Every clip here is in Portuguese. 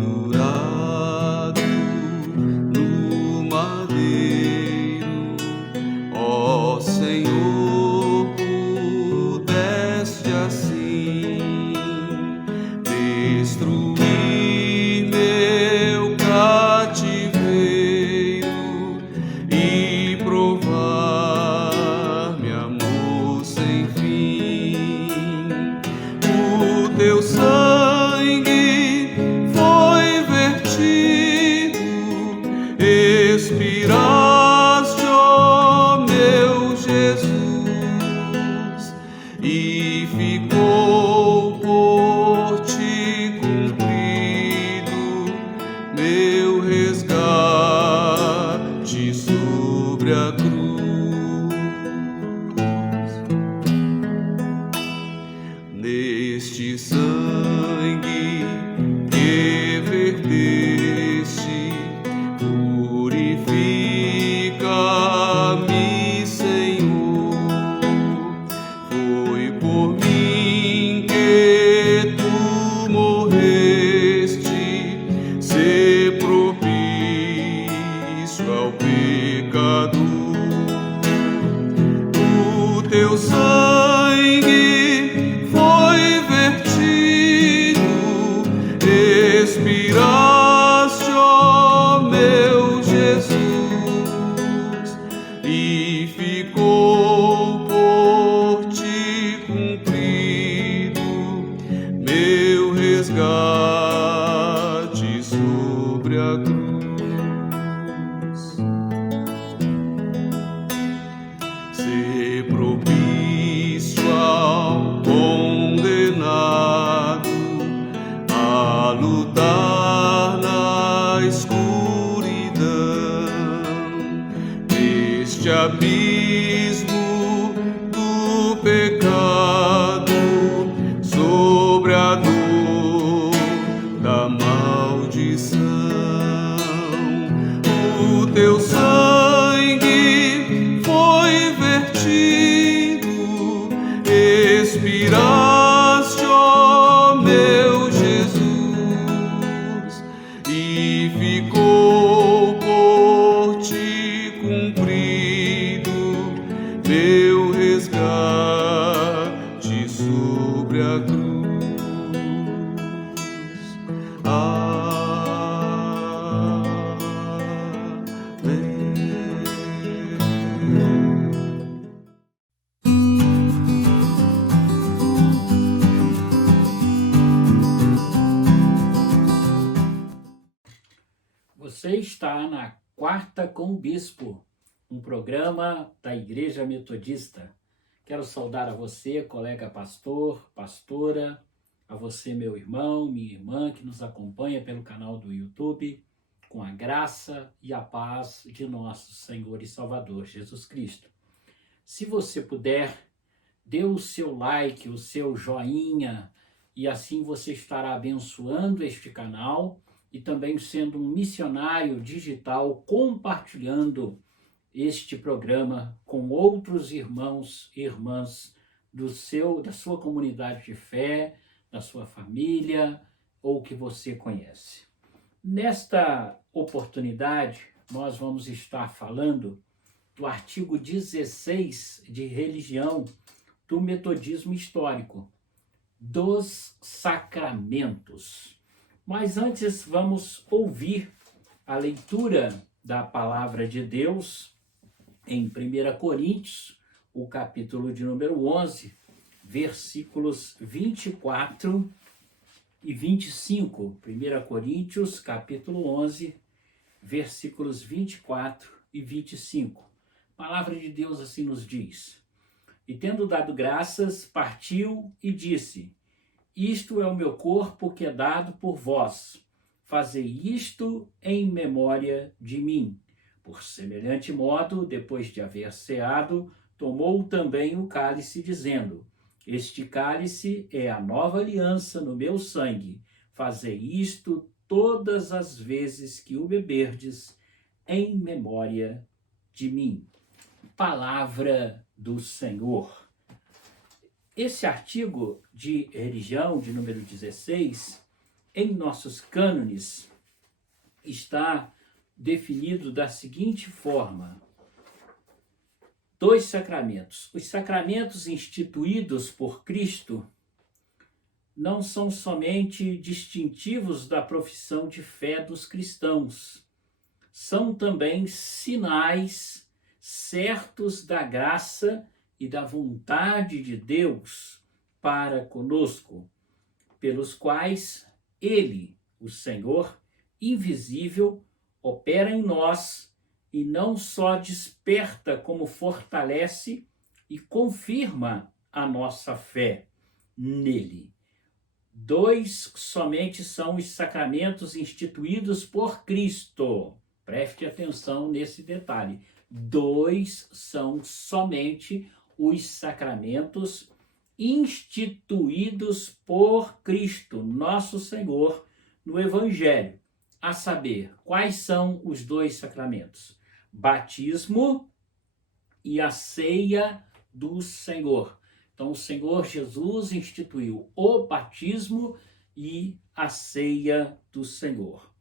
Pendurado no madeiro, ó Senhor, pudeste assim destruir meu cativeiro e provar-me amor sem fim. O teu sangue expiraste, ó meu Jesus, e ficou por ti cumprido meu resgate sobre a cruz. Neste sangue que verteste, purifica-me, Senhor. Foi por mim que tu morreste, ser propício ao pecador. O teu sangue foi vertido, expiraste, ó meu Jesus, e ficou por ti cumprido meu resgate sobre a cruz. Ser propício ao condenado a lutar na escuridão, neste abismo do pecado, sobre a dor está na Quarta com o Bispo, um programa da Igreja Metodista. Quero saudar a você, colega pastor, pastora, a você, meu irmão, minha irmã, que nos acompanha pelo canal do YouTube, com a graça e a paz de nosso Senhor e Salvador Jesus Cristo. Se você puder, dê o seu like, o seu joinha, e assim você estará abençoando este canal e também sendo um missionário digital, compartilhando este programa com outros irmãos e irmãs da sua comunidade de fé, da sua família ou que você conhece. Nesta oportunidade, nós vamos estar falando do artigo 16 de religião do metodismo histórico, dos sacramentos. Mas antes vamos ouvir a leitura da palavra de Deus em 1 Coríntios, o capítulo de número 11, versículos 24 e 25. 1 Coríntios, capítulo 11, versículos 24 e 25. A palavra de Deus assim nos diz: E tendo dado graças, partiu e disse: Isto é o meu corpo que é dado por vós. Fazei isto em memória de mim. Por semelhante modo, depois de haver ceado, tomou também o cálice, dizendo: Este cálice é a nova aliança no meu sangue. Fazei isto todas as vezes que o beberdes, em memória de mim. Palavra do Senhor. Esse artigo de religião, de número 16, em nossos cânones, está definido da seguinte forma: dois sacramentos. Os sacramentos instituídos por Cristo não são somente distintivos da profissão de fé dos cristãos, são também sinais certos da graça e da vontade de Deus para conosco, pelos quais Ele, o Senhor invisível, opera em nós e não só desperta, como fortalece e confirma a nossa fé nele. Dois somente são os sacramentos instituídos por Cristo. Preste atenção nesse detalhe. Dois são somente os sacramentos instituídos por Cristo, nosso Senhor, no Evangelho. A saber, quais são os dois sacramentos? Batismo e a ceia do Senhor. Então, o Senhor Jesus instituiu o batismo e a ceia do Senhor.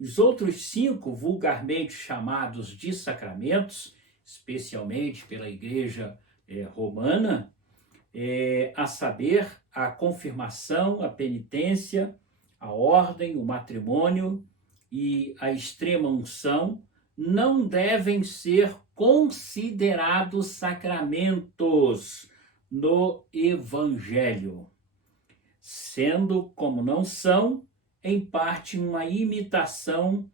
Os outros 5, vulgarmente chamados de sacramentos, especialmente pela Igreja romana, a saber, a confirmação, a penitência, a ordem, o matrimônio e a extrema unção, não devem ser considerados sacramentos no Evangelho, sendo, como não são, em parte uma imitação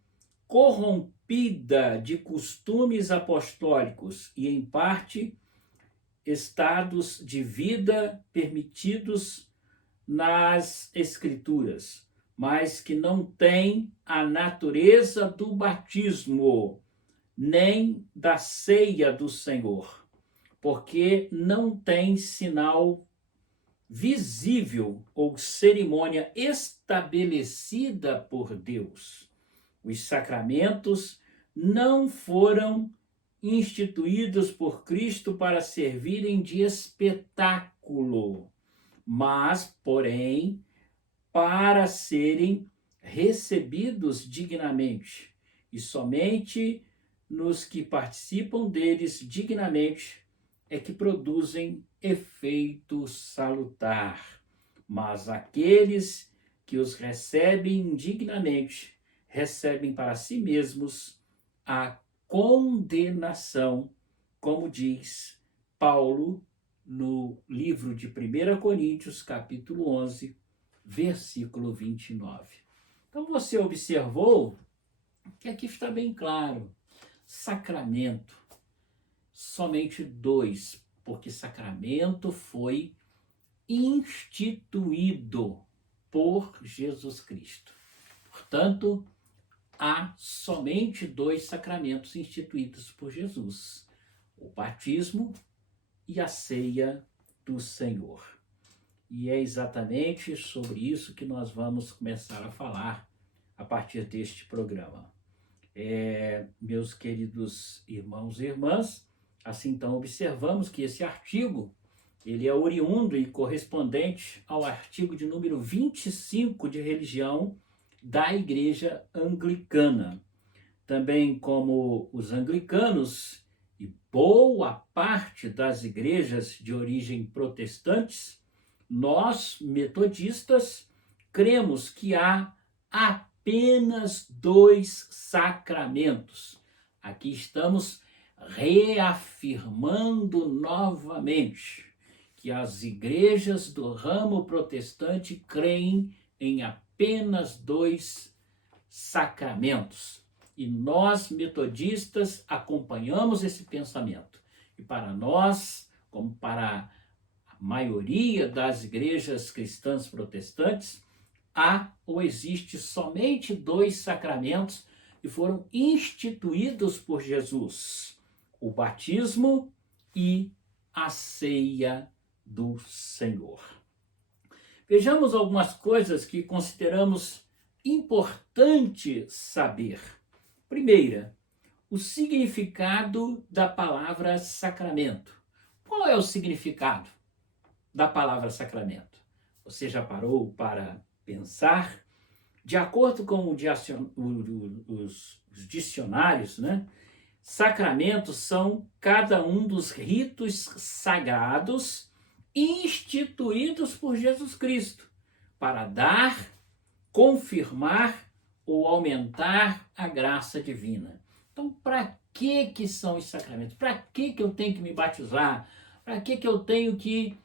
corrompida de costumes apostólicos e, em parte, estados de vida permitidos nas Escrituras, mas que não têm a natureza do batismo, nem da ceia do Senhor, porque não tem sinal visível ou cerimônia estabelecida por Deus. Os sacramentos não foram instituídos por Cristo para servirem de espetáculo, mas, porém, para serem recebidos dignamente, e somente nos que participam deles dignamente é que produzem efeito salutar. Mas aqueles que os recebem indignamente recebem para si mesmos a condenação, como diz Paulo no livro de 1 Coríntios, capítulo 11, versículo 29. Então você observou que aqui está bem claro. Sacramento, somente dois, porque sacramento foi instituído por Jesus Cristo. Portanto, há somente dois sacramentos instituídos por Jesus: o batismo e a ceia do Senhor. E é exatamente sobre isso que nós vamos começar a falar a partir deste programa. Meus queridos irmãos e irmãs, assim então observamos que esse artigo ele é oriundo e correspondente ao artigo de número 25 de religião da Igreja Anglicana. Também como os anglicanos e boa parte das igrejas de origem protestantes, nós, metodistas, cremos que há apenas dois sacramentos. Aqui estamos reafirmando novamente que as igrejas do ramo protestante creem em apenas dois sacramentos. E nós, metodistas, acompanhamos esse pensamento. E para nós, como para a maioria das igrejas cristãs protestantes, há ou existe somente dois sacramentos que foram instituídos por Jesus: o batismo e a ceia do Senhor. Vejamos algumas coisas que consideramos importante saber. Primeira, o significado da palavra sacramento. Qual é o significado da palavra sacramento? Você já parou para pensar? De acordo com os dicionários, né? Sacramentos são cada um dos ritos sagrados instituídos por Jesus Cristo para dar, confirmar ou aumentar a graça divina. Então, para que são os sacramentos? Para que eu tenho que me batizar? Para que eu tenho que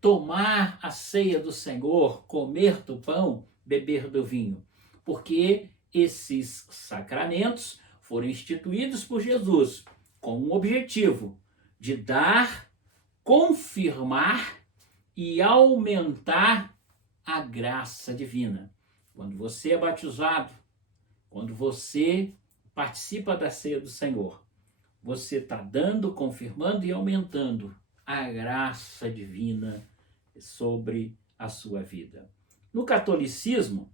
tomar a ceia do Senhor, comer do pão, beber do vinho? Porque esses sacramentos foram instituídos por Jesus com o objetivo de dar, confirmar e aumentar a graça divina. Quando você é batizado, quando você participa da ceia do Senhor, você está dando, confirmando e aumentando a graça divina sobre a sua vida. No catolicismo,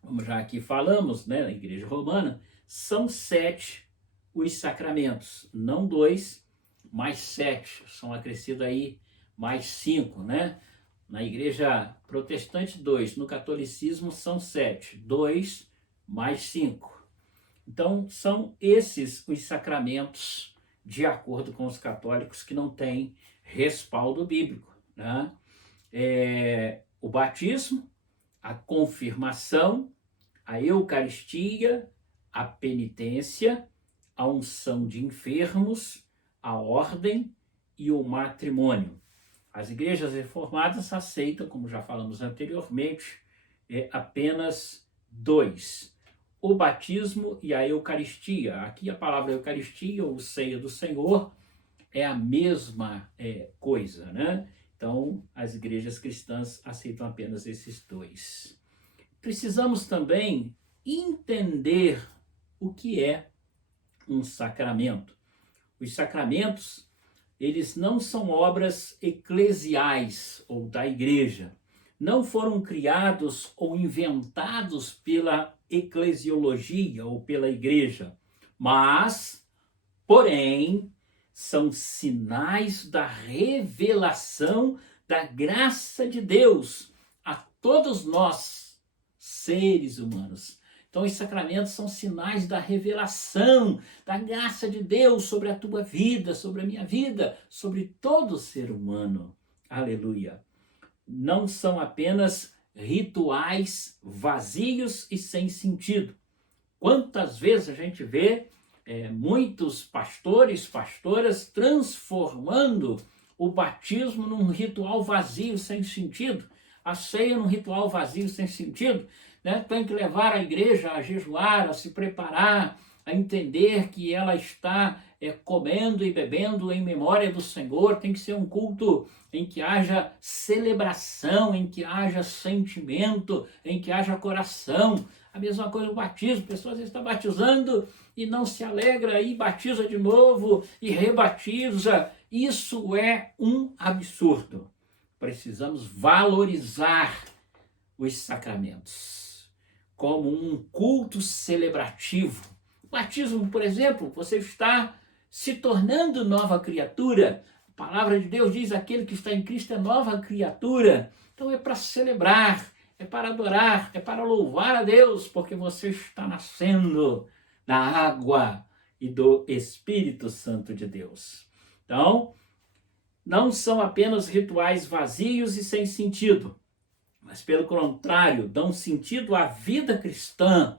como já aqui falamos, né, na Igreja Romana, são 7 os sacramentos, não 2, mais 7, são acrescidos aí mais 5, né? Na Igreja Protestante, 2, no catolicismo são 7, 2 mais 5. Então, são esses os sacramentos, de acordo com os católicos, que não têm respaldo bíblico, né? O batismo, a confirmação, a Eucaristia, a penitência, a unção de enfermos, a ordem e o matrimônio. As igrejas reformadas aceitam, como já falamos anteriormente, apenas 2. O batismo e a Eucaristia. Aqui a palavra Eucaristia ou ceia do Senhor é a mesma coisa, né? Então, as igrejas cristãs aceitam apenas esses 2. Precisamos também entender o que é um sacramento. Os sacramentos, eles não são obras eclesiais ou da igreja. Não foram criados ou inventados pela eclesiologia ou pela igreja, mas, porém, são sinais da revelação da graça de Deus a todos nós, seres humanos. Então, os sacramentos são sinais da revelação da graça de Deus sobre a tua vida, sobre a minha vida, sobre todo ser humano. Aleluia! Não são apenas rituais vazios e sem sentido. Quantas vezes a gente vê muitos pastores, pastoras transformando o batismo num ritual vazio sem sentido, a ceia num ritual vazio sem sentido, né? Tem que levar a igreja a jejuar, a se preparar, a entender que ela está comendo e bebendo em memória do Senhor. Tem que ser um culto em que haja celebração, em que haja sentimento, em que haja coração. A mesma coisa o batismo. A pessoa às vezes está batizando e não se alegra, e batiza de novo e rebatiza. Isso é um absurdo. Precisamos valorizar os sacramentos como um culto celebrativo. O batismo, por exemplo, você está se tornando nova criatura. A palavra de Deus diz: aquele que está em Cristo é nova criatura. Então é para celebrar, é para adorar, é para louvar a Deus, porque você está nascendo da água e do Espírito Santo de Deus. Então, não são apenas rituais vazios e sem sentido, mas pelo contrário, dão sentido à vida cristã,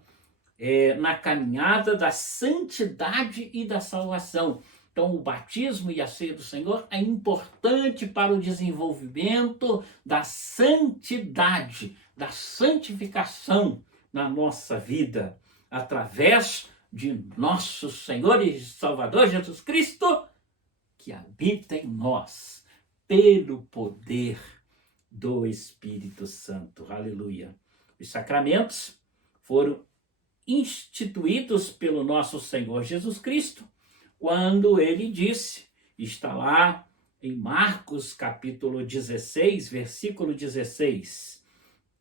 na caminhada da santidade e da salvação. Então, o batismo e a ceia do Senhor é importante para o desenvolvimento da santidade, da santificação na nossa vida, através de nosso Senhor e Salvador Jesus Cristo, que habita em nós, pelo poder do Espírito Santo. Aleluia. Os sacramentos foram instituídos pelo nosso Senhor Jesus Cristo, quando ele disse, está lá em Marcos capítulo 16, versículo 16,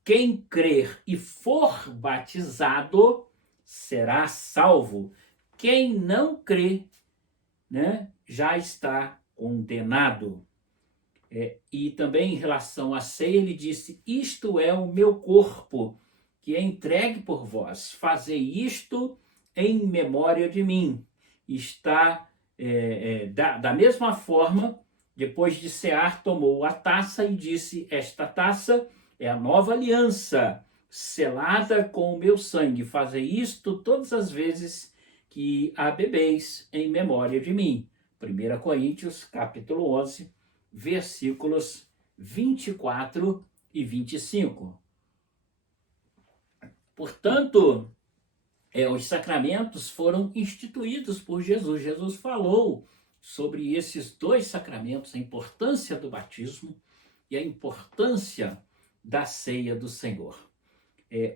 quem crer e for batizado será salvo, quem não crê, né, já está condenado. E também em relação à ceia, ele disse: isto é o meu corpo, que é entregue por vós. Fazei isto em memória de mim. Está da mesma forma, depois de cear, tomou a taça e disse: esta taça é a nova aliança, selada com o meu sangue. Fazei isto todas as vezes que a bebeis em memória de mim. 1 Coríntios, capítulo 11, versículos 24 e 25. Portanto, os sacramentos foram instituídos por Jesus. Jesus falou sobre esses dois sacramentos, a importância do batismo e a importância da ceia do Senhor.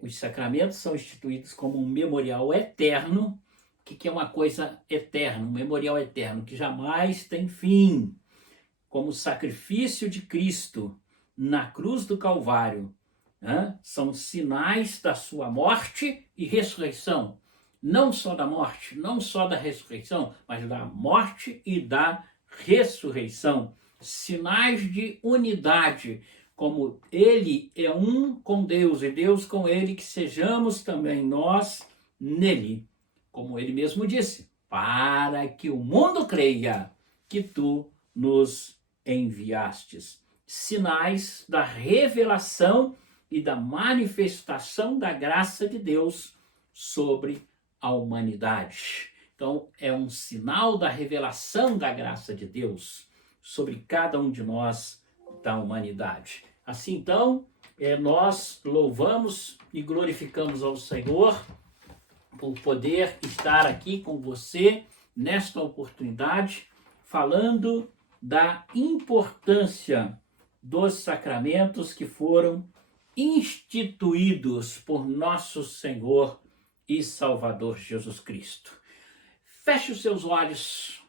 Os sacramentos são instituídos como um memorial eterno. O que é uma coisa eterna? Um memorial eterno que jamais tem fim. Como o sacrifício de Cristo na cruz do Calvário, são sinais da sua morte e ressurreição. Não só da morte, não só da ressurreição, mas da morte e da ressurreição. Sinais de unidade, como ele é um com Deus e Deus com ele, que sejamos também nós nele. Como ele mesmo disse, para que o mundo creia que tu nos enviastes. Sinais da revelação e da manifestação da graça de Deus sobre a humanidade. Então, é um sinal da revelação da graça de Deus sobre cada um de nós da humanidade. Assim, então, nós louvamos e glorificamos ao Senhor por poder estar aqui com você nesta oportunidade, falando da importância dos sacramentos que foram instituídos por nosso Senhor e Salvador Jesus Cristo. Feche os seus olhos,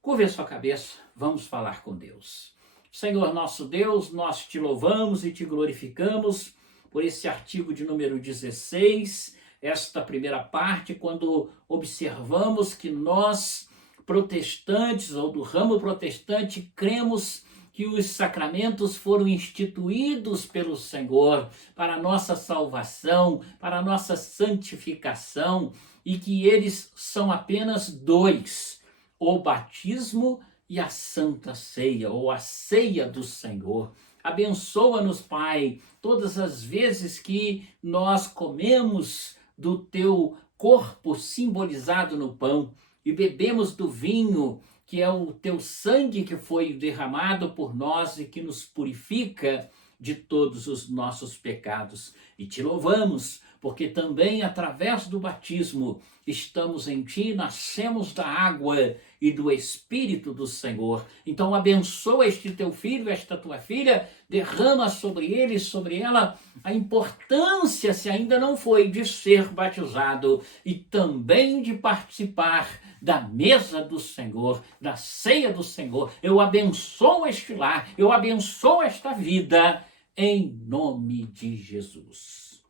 curve a sua cabeça, vamos falar com Deus. Senhor nosso Deus, nós te louvamos e te glorificamos por esse artigo de número 16, esta primeira parte, quando observamos que nós, protestantes ou do ramo protestante, cremos que os sacramentos foram instituídos pelo Senhor para a nossa salvação, para a nossa santificação, e que eles são apenas dois: o batismo e a Santa Ceia, ou a ceia do Senhor. Abençoa-nos, Pai, todas as vezes que nós comemos do teu corpo simbolizado no pão e bebemos do vinho, que é o teu sangue que foi derramado por nós e que nos purifica de todos os nossos pecados. E te louvamos, porque também através do batismo estamos em ti, nascemos da água e do Espírito do Senhor. Então abençoa este teu filho, esta tua filha, derrama sobre ele e sobre ela a importância, se ainda não foi, de ser batizado e também de participar da mesa do Senhor, da ceia do Senhor. Eu abençoo este lar, eu abençoo esta vida, em nome de Jesus.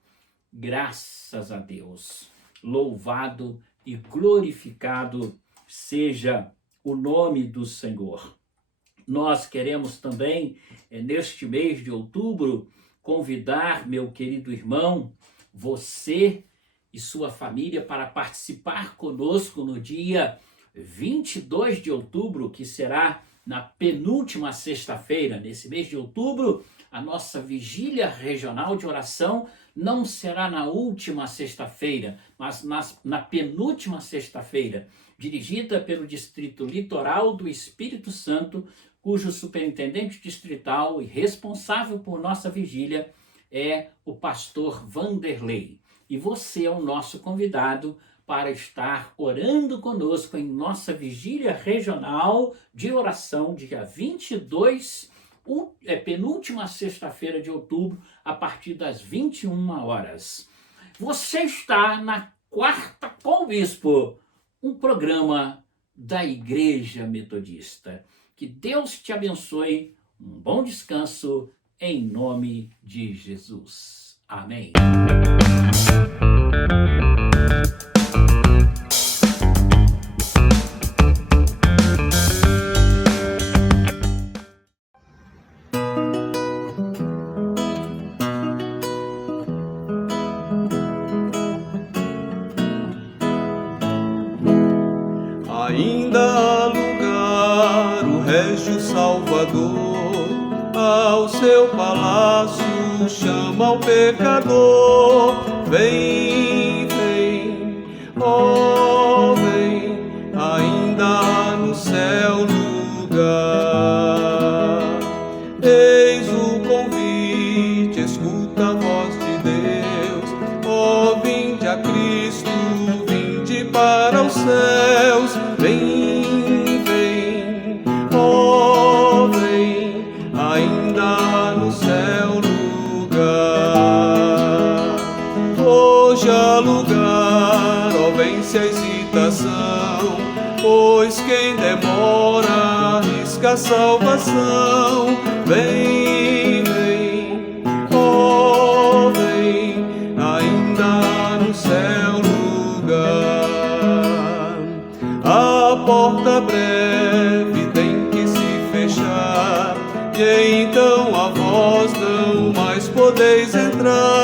Graças a Deus. Louvado e glorificado seja o nome do Senhor. Nós queremos também, neste mês de outubro, convidar, meu querido irmão, você e sua família para participar conosco no dia 22 de outubro, que será na penúltima sexta-feira. Nesse mês de outubro, a nossa vigília regional de oração não será na última sexta-feira, mas na penúltima sexta-feira, dirigida pelo Distrito Litoral do Espírito Santo, cujo superintendente distrital e responsável por nossa vigília é o pastor Vanderlei. E você é o nosso convidado para estar orando conosco em nossa vigília regional de oração, dia 22, penúltima sexta-feira de outubro, a partir das 21 horas. Você está na Quarta com o Bispo, um programa da Igreja Metodista. Que Deus te abençoe, um bom descanso, em nome de Jesus. Amém. Ainda há lugar, o Régio Salvador ao seu palácio chama o pecador. Vem, vem, oh vem, ainda há no céu lugar. Eis o convite, escuta a voz de Deus. Oh, vinde a Cristo, vinde para os céus. Vem, vem, oh vem, ainda há no céu lugar. Hoje há lugar, ó vence a hesitação, pois quem demora arrisca a salvação. Vem, vem, oh vem, ainda há no céu lugar. A porta breve tem que se fechar, e então a vós não mais podeis entrar.